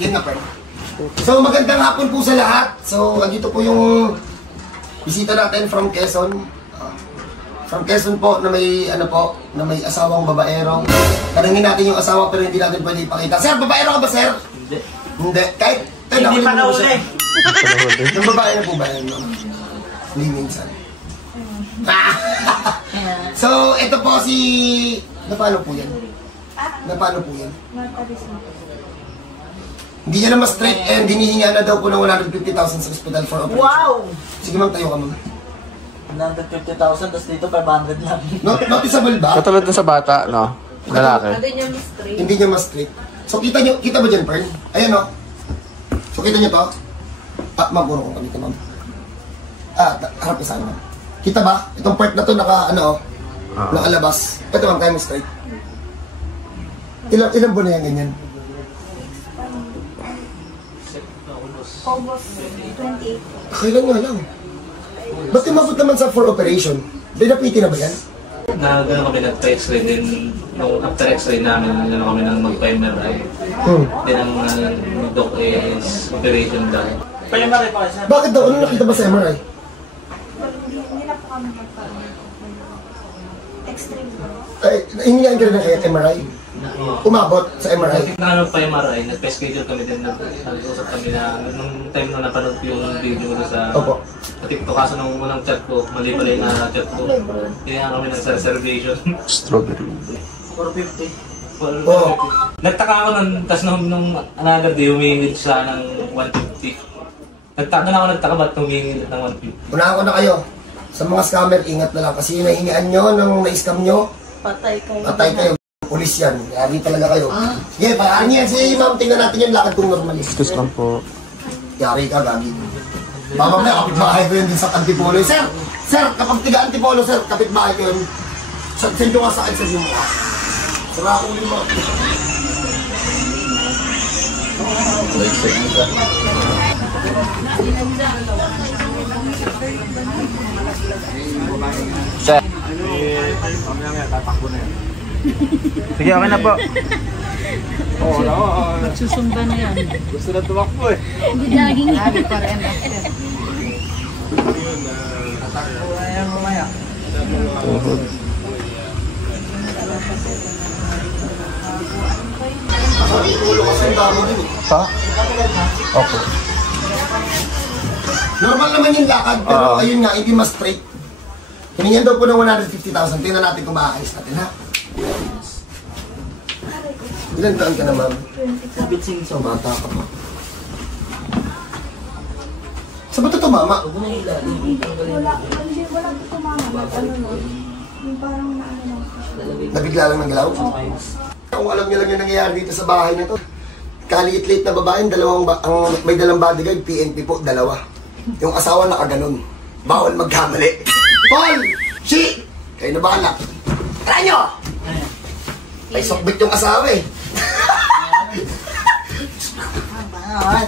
Yan nga, pero. So, magandang hapon po sa lahat. So, andito po yung bisita natin from Quezon. From Quezon po, na may, ano po, na may asawang babaerong. Tanungin natin yung asawa, pero hindi natin pwede ipakita. Sir, babaero ka ba, sir? Hindi. Hindi. Kahit, hindi pa nauli. Yung babae na po ba yun? Hindi minsan. So, ito po si... Napano po yan? Napano po yan? Hindi niya naman straight and hinihinga na daw po ng 150,000 sa hospital for operation. Wow! Sige ma'am, tayo ka ma'am. 150,000, tapos dito 500 lang. Noticeable ba? Katulad na sa bata, no? Lalaki. Hindi niya mas straight. So, kita ba dyan, Pern? Ayan, no? So, kita niyo to? Ma'am, puro kong kamita, ma'am. Harap ka sana, ma'am. Kita ba? Itong part na to, nakalabas. Ito, ma'am, kaya mo straight. Ilang buwan na yan, ganyan? Almost 28. Kailan nga lang? Ba't umabot naman sa for operation? Pinapiti na ba yan? Gano'n kami nag-x-ray din. Nung after x-ray namin, gano'n kami nang magpa-MRI. Then ang doc is operation dahil. Pa-MRI pa kasi. Bakit daw? Ano nakita ba sa MRI? Hindi na po kami extreme. Ay, hiningaan ka rin ng MRI? Umabot sa MRI? Nung pa-MRI, nagpa-schedule kami din. Nag-usap kami na nung time na napanood ko yung video ko sa TikTok. Kaso nung unang chat ko, mali pala yung chat ko. Kaya kami sa reservation. Strawberry. 450. Oo. Nagtaka ako nun, tapos nung another day, humingi siya ng 150. Doon ako nagtaka ba't humingi ng 150? Unahan ko na kayo. Sa mga scammer, ingat na lang. Kasi yung nahingaan nyo, nung na-scam nyo, Patay kayo. patay kayo. Pulis yan. Yari talaga kayo. Sige, payaan niya. Sige, ma'am, tingnan natin yung lakad kong normal. Excuse lang po. Yari ka, gagi. Mama na, kapitbahay ko yun din sa Antipolo. Sir, kapag tiga Antipolo, sir, kapitbahay ko yun. Send nyo nga sa akin sa yung mukha. Sira ko yung mga. Sir. Sige, okay na po. Magsusumba na yan. Gusto na tumakbo eh. Hindi laging Tatakbo na yan mamaya. Ulo kasi ang dami din eh. Pa? Opo. Normal naman yung lakad, pero ayun nga, hindi mas straight. Hiningan daw po ng 150,000. Tingnan natin kung maayos natin, ha? Ilan taon ka na, ma'am? 17. So, bata ka pa. Saan ba ito tumama? Wala po tumama. Ano no? Yung parang naano. Nabigla lang ng galaw? Kung alam niyo lang yung nangyayari dito sa bahay na to. Kaliit-liit na babae, may dalang bodyguard, PNP po, dalawa. Yung asawa nakaganon. Bawal magkamali. Paul! Shi! Kayo na bahala. Tara nyo! Ay, sokbit yung asawa eh.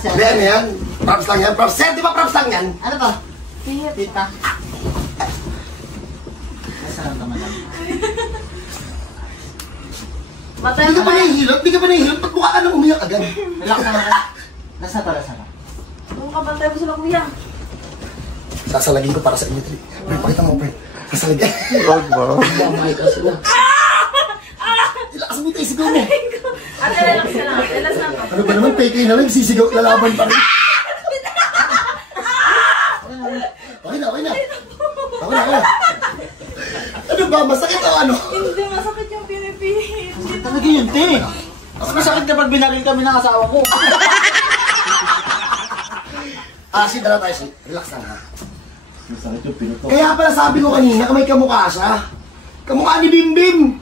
Hindi, ano yan? Props lang yan. Props. Sir, di ba props lang yan? Ano to? Tita. Nasaan naman lang? Hindi ka pa nahihilot? Hindi ka pa nahihilot? Ba't mukha ka nang umiyak agad? Relax na lang. Nasa to, nasa to. Kung kabantay mo sila kuya. Sasalagin ko para sa inyo. Pakita mo, pre. Sasalagin. Wag mo. Ilakas mo ito, isigaw mo. Ate, relax ka lang. Relax lang. Ano ba naman, peke na lang, sisigaw, lalaban pa rin. Okay na, okay na. Okay na, okay na. Ano ba, masakit o ano? Hindi, masakit yung pinipihit. Talaga yun, te. Mas masakit kapag binaril kami ng asawa ko. Sit na lang tayo, sit. Relax lang ha. Kaya pala sabi ko kanina, may kamukha siya. Kamukha ni Bimbim.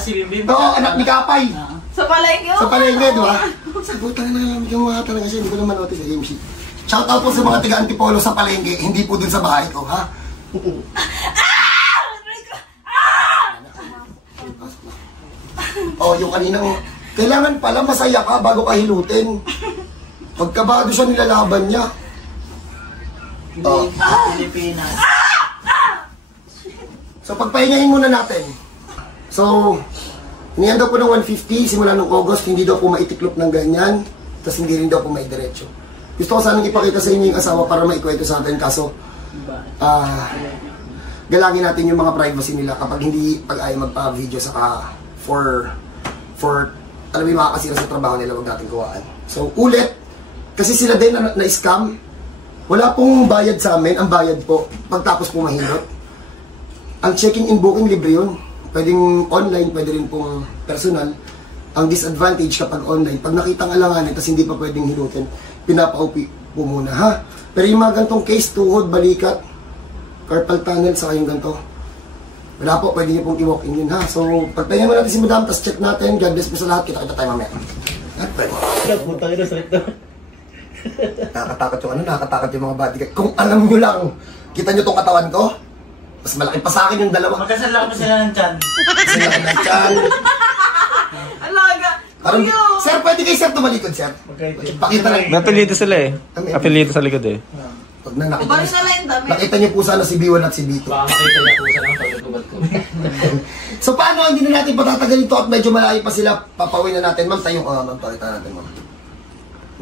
Si Bimbim. Oo, anak ni Kapay. Sa palengke. Sa palengke, di ba? Sagutan na lang yung mga talaga siya. Hindi ko naman notice sa MC. Shoutout po sa mga taga-Antipolo sa palengke, hindi po dun sa bahay ko, ha? Oh, yung kaninang, kailangan pala masaya ka bago ka hilutin. Pagkabado siya nilalaban niya. Hindi, Pilipinas. So, pagpahingahin muna natin. So, niyan daw po ng 150, simula nung August, hindi daw po maitiklop ng ganyan. Tapos hindi rin daw po may diretso. Gusto ko sanang ipakita sa inyo yung asawa para maikwento sa atin. Kaso, galangin natin yung mga privacy nila kapag hindi ayaw magpa-video saka for alam mo yung makakasira sa trabaho nila, wag natin kuhaan. So, ulit, kasi sila din na-scam. Wala pong bayad sa amin. Ang bayad po, pagtapos po mahilot. Ang checking in booking, libre yun. Pwedeng online, pwede rin pong personal. Ang disadvantage kapag online, pag nakita ang alanganin, tapos hindi pa pwedeng hilutin, pinapa-OP po muna, ha? Pero yung mga gantong case, tuhod, balikat, carpal tunnel, saka yung ganito, wala po, pwede nyo pong i-walk in yun, ha? So, pagpahinga mo natin si Madam, tapos check natin, God bless po sa lahat, kita-kita tayo mamaya. At pwede. Puntang ina, sakit na. Nakakatakot yung mga bodyguard. Kung alam nyo lang, kita nyo tong katawan ko, mas malaki pa sa akin yung dalawa. Magkasal lang pa sila ng tiyan. Kasi laki ng tiyan. Alaga! Parang, sir, pwede kayo sir tumalikod, sir. Pakita lang. Napilido sila eh. Napilido sa likod eh. Pag na nakita Balik nyo, na lang yung dami. nakita nyo po sana si B1 at si B2. Baka makita niya po sa lang pagkatubad ko. So paano, hindi na natin patatagalin to at medyo malayo pa sila. Papawin na natin, ma'am. Tayo, ma'am, pakita natin, ma'am.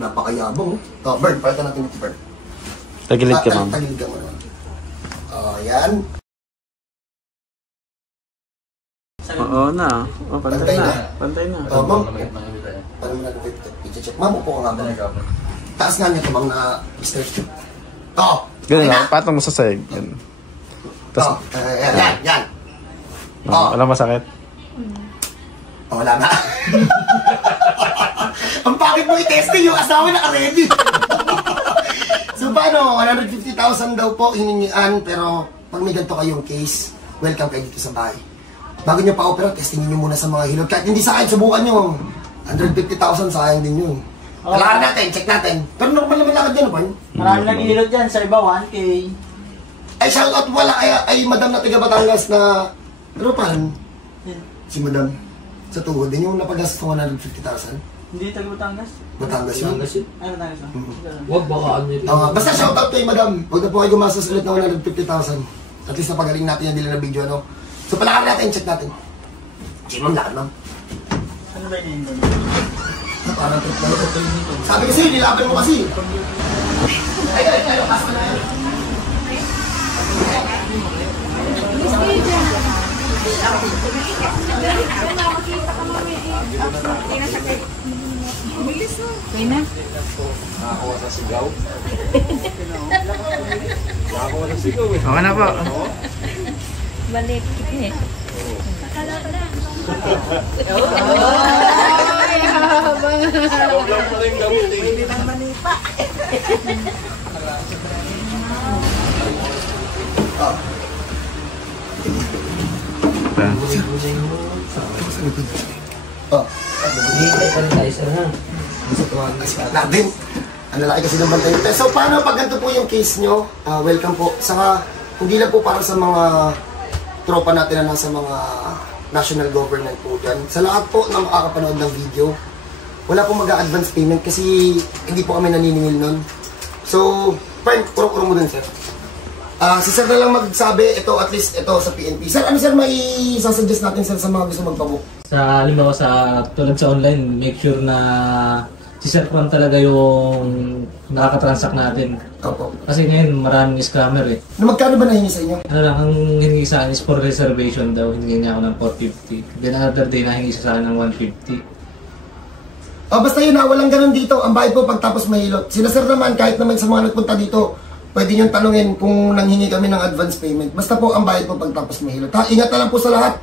Napakayabong. Oh, Bern, pakita natin ito, Bern. Tagilid ka, ma'am. Tagilid ka, ma'am. Oh, yan. Oo na. Oh, pantay na. Pantay na. Oh, ma'am. Paano mo natin i-check? Ma'am, upo ka nga, ma'am. Taas nga niya ito, ma'am, na stretch. Oh, Ganun lang. Patong mo sa sahig. Yan. Oh, yan. Oh. Wala masakit. Oh, wala na. Ang bakit mo i-testing yung asawa na ready. So paano, 150,000 daw po hiningian, pero pag may ganito kayong case, welcome kayo dito sa bahay. Bago nyo pa-opera, testingin nyo muna sa mga hilot. Kahit hindi sa akin, subukan nyo. 150,000 sayang din yun. Kailangan natin, check natin. Pero normal naman lakad dyan, Juan. Marami nag-ihilot dyan, sa iba 1K. Ay, shoutout wala ay madam na taga Batangas na, ano pa, si madam, sa tuhod din yung napagastos ng 150,000. Hindi taga Batangas. Batangas yun. Ay, Batangas ba? Huwag baka ano yun. Basta shoutout kay madam. Huwag na po kayo gumastos ulit ng 150,000. At least napagaling natin yung dila na video, ano. So palakad natin, check natin. Check ma'am, lakad ma'am. Ano ba yun? Parang trip na ito. Sabi kasi, nilaban mo kasi. Ay, pasok na yan. Okay na? Okay na po. Balik. Eh. Oh. Sanitizer ha. Natin. Ang lalaki kasi naman tayo. So, paano pag ganito po yung case nyo? Welcome po. Saka, hindi lang po para sa mga tropa natin na nasa mga national government po dyan. Sa lahat po na makakapanood ng video, wala pong mag-a-advance payment kasi hindi po kami naniningil nun. So, fine, puro-puro mo dun, sir. Si sir na lang magsabi, ito at least ito sa PNP. Sir, ano sir may sasuggest natin sir sa mga gusto magpabook? Sa halimbawa tulad sa online, make sure na si Sir Juan talaga yung nakakatransact natin. Opo. Kasi ngayon maraming scammer eh. Magkano ba nahingi sa inyo? Ano lang, ang hiningi sa akin is for reservation daw. Hiningi niya ako ng 450. Then another day nahingi siya sa akin ng 150. Basta yun na, walang ganun dito. Ang bayad po pagtapos mahilot. Sila sir naman, kahit naman sa mga nagpunta dito, pwede nyo tanungin kung nanghingi kami ng advance payment. Basta po ang bayad po pagtapos mahilot. Ha, ingat na lang po sa lahat.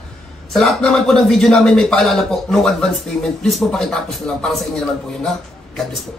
Sa lahat naman po ng video namin may paalala po, no advance payment. Please po pakitapos na lang para sa inyo naman po yun ha. God bless po.